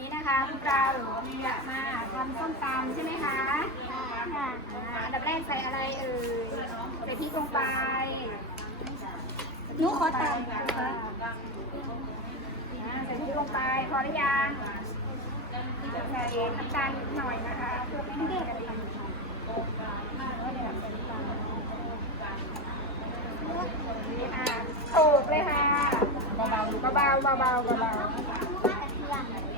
นี้นะคะพวกเราจะมาทำส้มตำใช่ไหมคะค่ะอันดับแรกใส่อะไรเอ่ยใส่พริกลงไปหนูขอตามนะคะอ่าใส่พริกลงไปพอหรือยังใส่น้ำตาลนิดหน่อยนะคะเพื่อไม่ให้เด็กอะไรนี่ค่ะถูกเลยค่ะเบาๆเบาๆเบาๆเบาๆ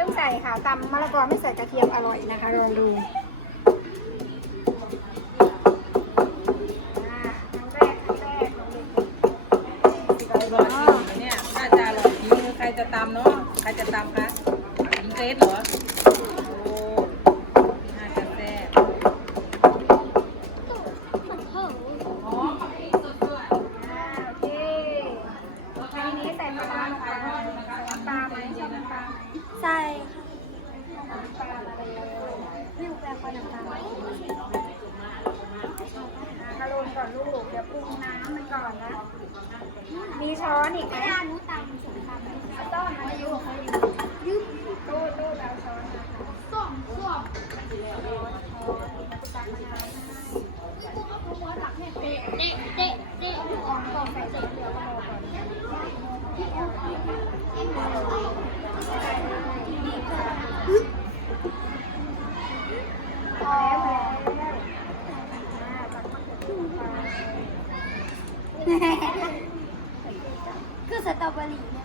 ต้องใส่ค่ะตำมะละกอไม่ใส่กระเทียมอร่อยนะคะลองดูอ่าครั้งแรกครั้งแรกของเด็กรอชิมอยู่เนี่ยน่าจะอร่อยฝีมือใครจะตำเนาะใครจะตำคะหญิงเกรซเหรอโอ้ น่าจะแซ่บอ๋อ อ่าโอเคทีนี้ใส่ปลาร้าลงไปใส่น้ำปลาไหมชอบน้ำปลาไหม ใส่น้ำปลามาเลยนี่แปลงคนน้ำตาลอ่ากระโลนก่อนลูก เดี๋ยวปรุงน้ำมันก่อนนะ มีช้อนอีกไหมไม่ได้หนูตำสุกตำเอาต้อนมาอยู่ยืมตู้ตู้เอาช้อนนะคะ ส้มส้ม ตักมะนาว เตะเตะเตะเตะลูกออกก่อน ใส่เสร็จเดี๋ยวก็รอก่อนพอแล้วพอแล้วอ่าตักมะเขือเทศลงไป คือสตรอเบอรี่เนี่ย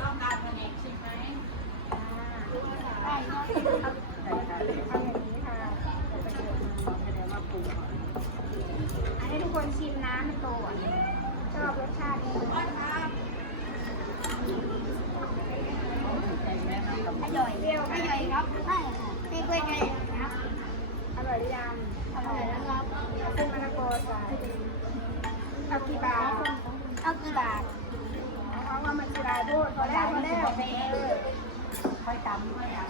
ต้องการแผนกใช่ไหมได้เนาะเอาอย่างนี้ค่ะอันนี้ทุกคนชิมน้ำมันก่อนชอบรสชาตินี้ อร่อย เปรี้ยว อร่อยครับได้ค่ะไม่กล้วยไก่ครับ อร่อยหรือยัง อร่อยนะครับ เอาขึ้นมะละกอใส่ เอากี่บาท เอากี่บาทเอาว่ามันจะได้พูดพอแล้วพอแล้วค่อยตำค่อยต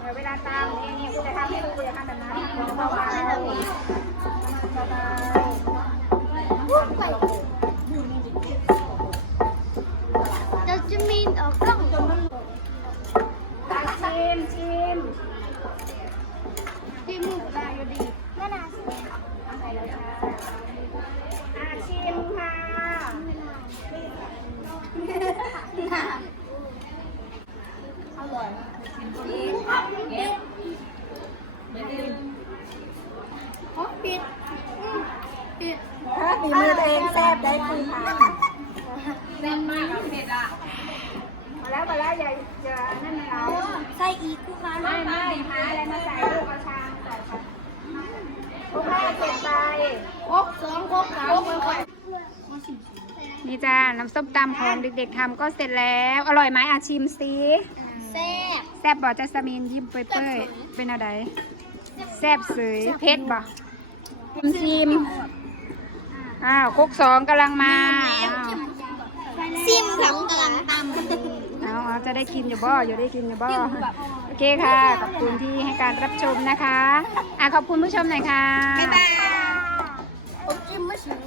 เดี๋ยวเวลาตานี่นี่กูจะทำให้ดูกูจะทำแบบนั้นเบาะว่าเราจะมีออกกล้อง ๆตักชิมชิม ที่มือได้อยู่ดีน่าน่าสิ ใส่เลยค่ะอะชิมค่ะ น่าำอร่อยชิมก็ดี เก็บไม่ลืมโอ้ปิดปิดถ้าฝีมือตัวเองแซ่บได้คือทำแซ่บมากอะเผ็ดอะมาแล้วมาแล้วอย่าอย่านั่นเขาใส่อีกคู่ค้าไม่ไม่หาอะไรมาใส่ลูกเอาชามใส่ค่ะพวกแม่เก็บไปครบสองครบสามนี่จ้า น้ำส้มตำของเด็กๆทำก็เสร็จแล้ว อร่อยไหมอาชิมสิ แซ่บแซ่บบ่จัสมินยิ้มเปื่อยๆเป็นอะไรแซ่บเสยเผ็ดบ่ชิมชิมอ้าวคุกสองกำลังมาอ้าวซิมสองกำลังตำเอาเอาจะได้กินอยู่บ่อยู่ได้กินอยู่บ่โอเคค่ะ ขอบคุณที่ให้การรับชมนะคะ อะขอบคุณผู้ชมหน่อยค่ะบ๊ายบายผมจิ้มไม่ถึง